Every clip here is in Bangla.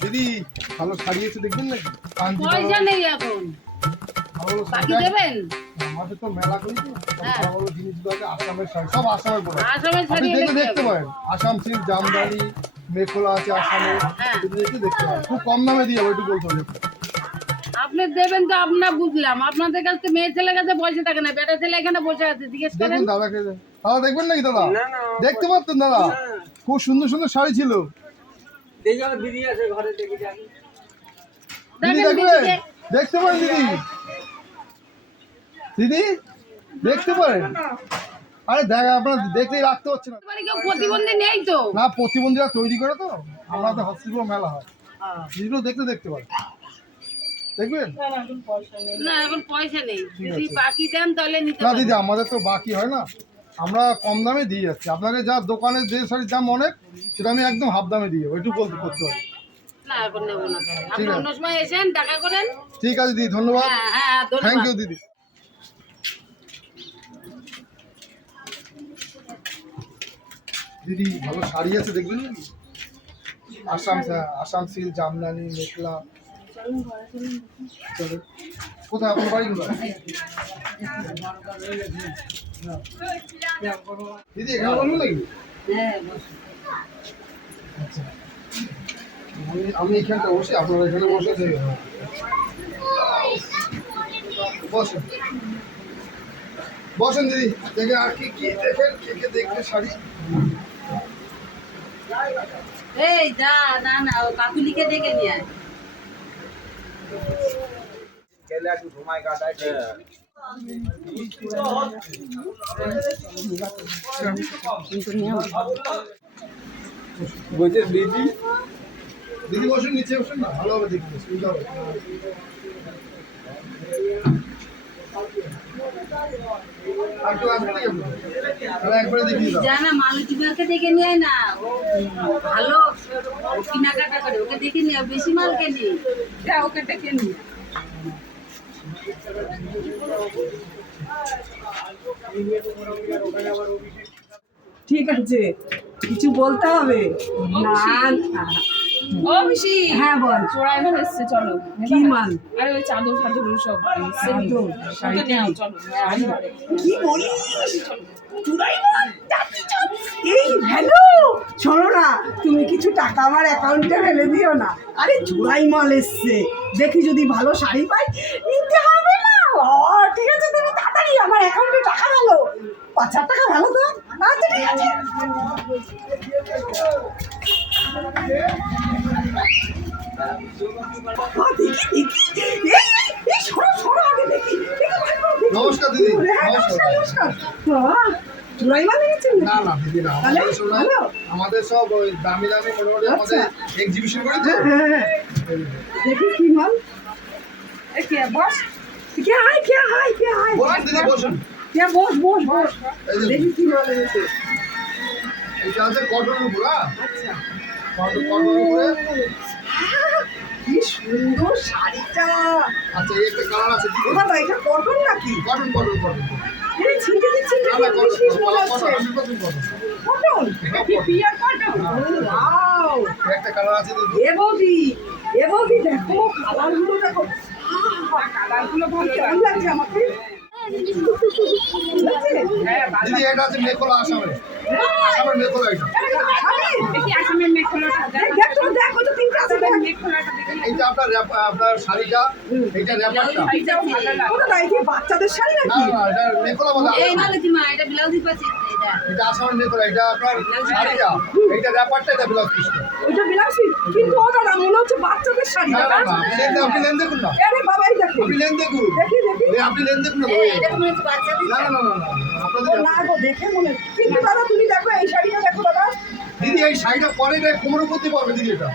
দিদি ভালো সারিয়েছে দেখবেন নাকি পয়সা নেই এখন। ভালো ভালো বাকি দেবেন? আমাদের তো মেলা করি তো হ্যাঁ। ভালো ভালো জিনিসগুলো আছে আসামের শাড়ি সব আসামের প্রোডাক্ট আসামের আপনি শাড়ি দেখতে দেবেন। পারেন আসাম সিল্ক জামদানি মেখোলা আছে আসামে। হ্যাঁ। দেখতে পারেন। খুব কম দামে দিয়ে যাব বলতে হবে। আপনি দেবেন তো আপনার বুঝলাম। আপনাদের কাছে মেয়ে ছেলের কাছে পয়সা থাকে না বেটা ছেলে এখানে বসে আছে জিজ্ঞেস করেন। দাদাকে। দাদা দেখবেন নাকি দাদা? না না দেখতে পারতেন দাদা? খুব সুন্দর সুন্দর শাড়ি ছিল। দিদি আছে ঘরে দেখি যাই দিদি দেখেন দেখবেন? দিদিকে। দেখতে পারেন দিদি। দিদি দেখতে পারেন। আরে দেখ আপনার দেখলেই রাখতে হচ্ছে না। প্রতিবন্ধী নেই তো। না প্রতিবন্ধীরা তৈরি করে তো। আমরা আমাদের হসপিটাল মেলা হয়। যেগুলো দেখতে দেখতে পারেন। দেখবেন? না এখন পয়সা নেই। যদি বাকি দেন তাহলে নিতে না দিদি আমাদের তো বাকি হয় না। আমরা কম দামে দিয়ে যাচ্ছি। আপনাকে যা দোকানের যে শাড়ির দাম অনেক সেটা আমি একদম হাফ দামে দিয়ে যাব একটু বলতে করতে পারি ঠিক আছে। দিদি ধন্যবাদ। হ্যাঁ হ্যাঁ থ্যাংক ইউ দিদি। দিদি ভালো শাড়ি আছে দেখবেন? আসাম আসাম সিল জামদানি মেখলা। কোথায়? আপনার বাড়ি কোথায়? দিদি এখানে হ্যাঁ আচ্ছা। আমি আমি এখানটা বসে আপনারা এখানে বসে থেকে বসেন। বসেন দিদি দেখে আর কি কি দেখেন কে কে দেখবে শাড়ি? এই যা না না ও কাকুলিকে ডেকে নিয়ে আয়। গেলে একটু ঘুমাই কাটাই বলছে দিদি দিদি বসুন নিচে বসুন না ভালো হবে দেখতে সুবিধা হবে আর কেউ আসবে নাকি আপনার? তাহলে একবারে দেখিয়ে দাও যা না মালতী মাকে ডেকে নিয়ে আয় না ও ভালো কেনাকাটা করে ওকে ডেকে নিয়ে বেশি মাল কেনি যা ওকে ডেকে নিয়ে আয়। ঠিক আছে কিছু বলতে হবে? না না। ও পিসি হ্যাঁ বল। চোরাই মাল এসছে চলো। কি মাল? আরে ওই চাদর ফাদর সব। চাদর, ওকে শাড়ি। নাও, টাড়ি। চলো। আজ বাড়ি। কি বলিস? চুরাই মাল। এই হ্যালো! শোনো না তুমি কিছু টাকা আমার অ্যাকাউন্টে ফেলে দিও না। আরে চুরাই মাল এসছে। দেখি যদি ভালো শাড়ি পাই নিতে হবে না ও ঠিক আছে তুমি তাড়াতাড়ি আমার অ্যাকাউন্টে টাকা ভালো? পাঁচ হাজার টাকা ভালো তো? আচ্ছা ঠিক আছে। নমস্কার দিদি। হ্যাঁ, নমস্কার নমস্কার। না না দিদি না? আমাদের? আমাদের সব ওই দামি দামি মোটামুটি আমাদের আচ্ছা। এক্সিবিশন করি তো। হ্যাঁ হ্যাঁ দেখি কি মাল কে বস। কে হাই কে হাই কে হাই। বসুন দিদি কে বস বস বস। দেখি কি এনেছে এটা আছে কটন উপর। হ্যাঁ আচ্ছা কটন উপরে। কি সুন্দর শাড়িটা। আচ্ছা এই একটা কালার আছে ও বাবা এটা কটন নাকি? কটন কটন কটন এই ছিটে দিচ্ছি না কটন কটন কটন। পিয়ার ওয়াও। একটা কালার আছে দিদি এ বৌদি এ বৌদি দেখো কালারগুলো দেখো। কালারগুলো ভালো লাগছে আমাকে? দিদি এটা আছে মেকলা আসামের। আসামের মেকলা এটা। এইটা আপনার আপনার শাড়িটা এইটা র্যাপারটা। বাচ্চাদের শাড়ি না না এটা মেকলা বলে এই না মালতী মা এটা ব্লাউজ পাচ্ছি এটা এটা আসামের মেকলা এটা আপনার শাড়িটা এইটা র্যাপারটা এটা ব্লাউজ পিসটা ওইটা বিলাসী কিন্তু ও দাদা মনে হচ্ছে বাচ্চাদের শাড়ি দাদা আপনি লেন- দেখুন না। আরে বাবাই দেখো। আপনি লেন দেখুন দেখি দেখি। এই আপনি লেন দেখুন না এই, এটা মনে হচ্ছে বাচ্চাদের না না না না না আপনাদের না গো দেখে মনে কিন্তু দাদা তুমি দেখো এই শাড়িটা দেখো দাদা। দিদি এই শাড়িটা পরে এটা কোমরের করতে পারবে দিদি এটা।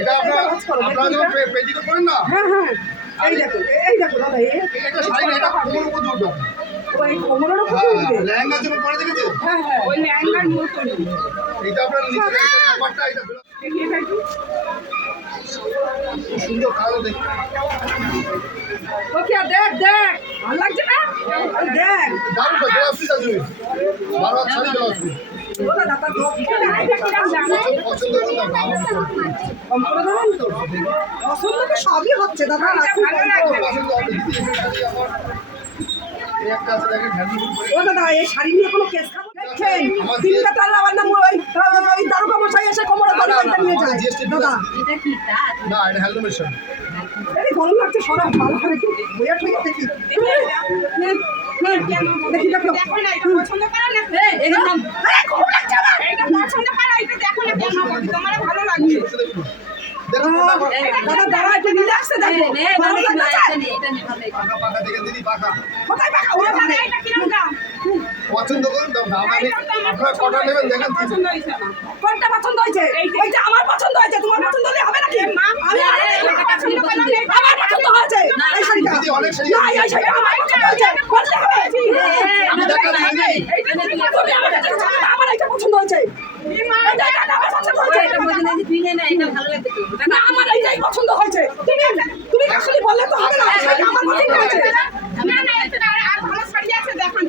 এটা আপনার এটা আপনারা যখন এটা। পেটিকোট করেন না? হ্যাঁ হ্যাঁ। এই দেখো এই দেখো দাদা এই এটা শাড়ি এটা কোমরের উপর দেবো ওই কোমরের উপর হ্যাঁ উঠবে লেহেঙ্গা যখন পরে দেখেছে হ্যাঁ হ্যাঁ ওই মতনই। এটা আপনার নিচে এটা ব্যাপারটা এটা দেখিয়ে ফেলবি সুন্দর কালো দেখি ওকে দেখ দেখ ভালো লাগছে না দেখ দারুণ তো পছন্দ তো পছন্দ তো সবই হচ্ছে দাদা। পছন্দ হবে দিদি এই শাড়ি আমার এই একটা আছে দেখেন হ্যান্ডলুম করে ও দাদা এই শাড়ি নিয়ে কোনো কেস খাব দেখছেন? তিনটা তার আবার না ওই ওই দারোগা মশাই এসে কোমরে ধরে নিয়ে যায়। দাদা। এটা কি তার না এটা হ্যান্ডলুমের শাড়ি এই গরম লাগছে সরব ভালো করে একটু বইয়া ঠইয়া দেখি। দেখি দেখো দেখো না এটা পছন্দ করো না? এই, নাম। আরে গরম লাগছে আমার এটা পছন্দ করো এটা দেখো না কেন তোমার ভালো আমার দাদা দাঁড়া একটু রিল্যাক্সে দেখো। নে, ভালো ভালো লাগছে। লাগছে, আপনারা কটা নেবেন দেখেন পছন্দ হয়েছে না কোনটা পছন্দ হয়েছে ওইটা আমার পছন্দ হয়েছে তোমার পছন্দ হলে হবে নাকি আমি এই, এই, আমার পছন্দ পছন্দ করলাম করলাম, আমার পছন্দ হয়েছে এই শাড়িটা অনেক শাড়ি না এই শাড়িটা আমার পছন্দ হয়েছে বলতে হবে এই, এই, আমি আমাদের দেখাচ্ছি, কাছে দিদি। এইটা নে, তুই তুমি আমার কাছে পছন্দ না, আমার এটা পছন্দ হয়েছে এটা এটা আমার পছন্দ হয়েছে এটা বলছি না তুই নে না, এটা ভালো লাগছে তো। না আমার এইটাই পছন্দ হয়েছে তুমি তুমি খালি বললে তো হবে না আমার পছন্দ হয়েছে না না এটা আর আর ভালো শাড়ি আছে দেখান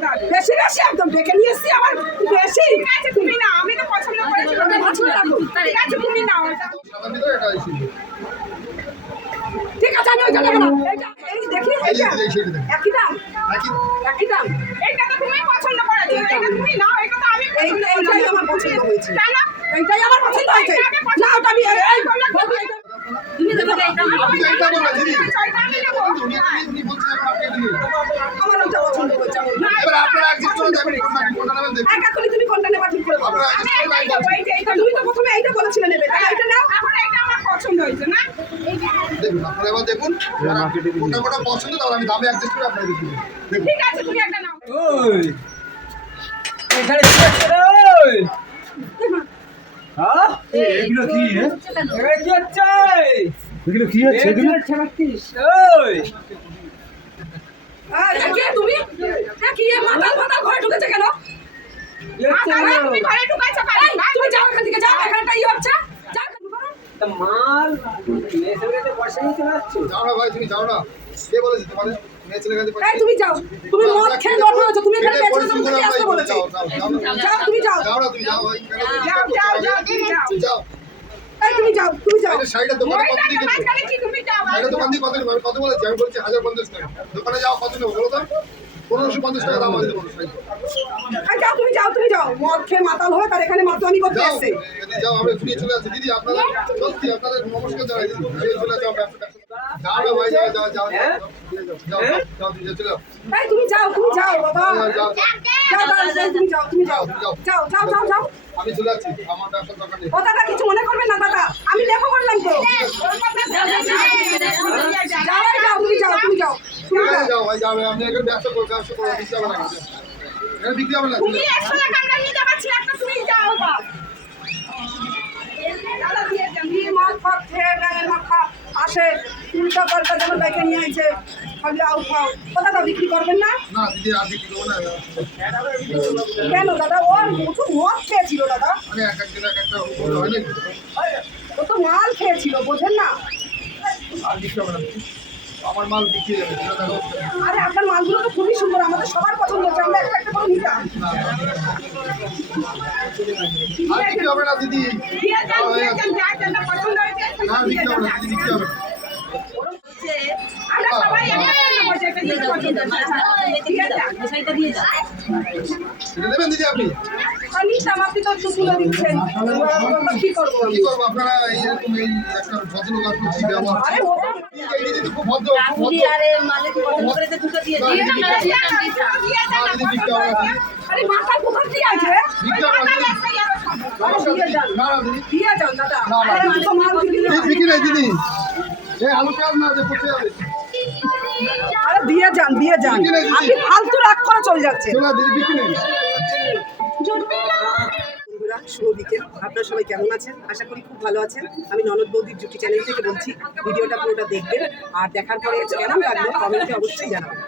বেশি একদম ডেকে নিয়ে এসছি আবার বেশি ঠিক আছে তুমি না আমি তো পছন্দ করেছি ওটা পছন্দ রাখো। ঠিক আছে তুমি নাও এসে ঠিক আছে আমি না এইটা এই দেখি এইটা একই দাম একই দাম এটা তো তুমি পছন্দ করেছ এটা তুমি নাও এটা তো আমি এই এইটাই আমার পছন্দ হয়েছে কেন এইটাই আমার পছন্দ হয়েছে না ওটা আমি এই তুমি তো এইটা ভালো আপনি তো এটা বললেন দিদি এটা আমি নেব উনি উনি- উনি বলছেন এখন আপনি এটা নিন। আমার ওইটা পছন্দ হয়েছে আমার। এবার আপনারা অ্যাডজাস্ট করে যাবেন কোনটা কোনটা নেবেন দেখুন এক এখনই তুমি কোনটা নেবা ঠিক করে দাও। আপনারা আমি অ্যাডজাস্ট করে এইটাই লাইন নেব, এইটা, এইটা তুমি তো প্রথমে এইটা বলেছিলে নেবে তাহলে এইটা নাও। এখন এটা আমার পছন্দ হয়েছে না? দেখুন আপনারা এবার দেখুন কোনটা কোনটা পছন্দ তাহলে আমি দামে অ্যাডজাস্ট করে আপনাদের দিচ্ছি। ঠিক আছে তুমি একটা নাও। ওই। এখানে কি হচ্ছে রে ওই? হ্যাঁ? এগুলো কি এখানে কি হচ্ছে? এগুলো কি হচ্ছে এগুলো? ওই। আর কে তুমি? এ কি মাতাল মাতাল ঘরে ঢুকেছে কেন? মাল মেয়ে পয়সা নিয়ে চলে যাচ্ছ যাও না ভাই তুমি যাও না। কে বলেছে তোমাদের? মেয়ে ছেলে কাছে তুমি যাও। তুমি মদ খেয়ে লট হয়েছো। তুমি এখানে পেয়েছ তুমি কি আসতে বলেছ। যাও তুমি যাও। যাও না তুমি যাও ভাই যাও যাও যাও তুমি যাও। এই তুমি যাও তুমি যাও। এটা শাড়িটা দোকানে কত দিয়ে কিনছো মাঝখানে কি তুমি যাও শাড়িটা দোকান দিয়ে কত কত বলেছি? আমি বলছি হাজার পঞ্চাশ টাকা। দোকানে যাও কত নেব বলো তো? পনেরোশো পঞ্চাশ টাকা দাম আছে যাও তুমি যাও তুমি যাও। মদ খেয়ে মাতাল হয়ে তার এখানে মাতালি করতে যাও যাও আমরা ফিরে চলে আসছি। দিদি আপনাদের সত্যি আপনাদের নমস্কার জানাই। দিদি চলে যাও ব্যবসা ব্যবসা যাও না ভাই যাও যাও যাও যাও যাও যাও যাও তুমি যাও এই তুমি যাও বাবা যাও, যাও যাও যাও দাদা তুমি যাও তুমি যাও যাও যাও যাও যাও আমি চলে যাচ্ছি আমার ব্যবসার দোকান নেই ও দাদা কিছু মনে করবেন না দাদা আমি লেখো করলাম তো যাও যাও তুমি যাও তুমি যাও ঠিক আছে, যাও যাও ভাই যাও আপনি এখানে ব্যবসা করো ব্যবসা করো বিক্রি হবে না এখানে বিক্রি হবে না তুমি একশো টাকা নিতে পারছি একটা তুমি যাও দাদা দিয়ে খেয়ে আসে উল্টা পাল্টা যেন ডেকে নিয়ে আইছে খালি আউ খাও ও দাদা বিক্রি করবেন না কেন দাদা ও প্রচুর মদ খেয়েছিল দাদা ও তো মাল খেয়েছিল বোঝেন না। আর বিক্রি হবে না আমার মাল বিক্রি যাবে আরে আপনার মালগুলো তো খুবই সুন্দর আমাদের সবার পছন্দ হচ্ছে আমরা একটা একটা করে নিতাম। আর হবে না দিদি দিয়ে যান হয়ে দিয়ে গেছে। যান যার জন্য পছন্দ হয়েছে না দিয়ে বিক্রি হবে? যান। না দিদি আপনি? আর আপনি তো একটু দিচ্ছেন। কি করব? কি করব? আপনারা এই একটা ভদ্রলোক আপনি ব্যবহার আরে ও তো এই দিদি। আরে দিয়ে যান দিয়ে যান আলু পেঁয়াজ না যে পচে যাবে আরে দিয়ে দিয়ে। আপনি ফালতু রাগ করে চলে যাচ্ছে দিদি বিক্রি নেই। শুভ বিকেল আপনারা সবাই কেমন আছেন? আশা করি খুব ভালো আছেন। আমি ননদ বৌদির জুটি চ্যানেল থেকে বলছি, ভিডিওটা পুরোটা দেখবেন। আর দেখার পরে কেমন লাগল কমেন্টে অবশ্যই জানাবেন।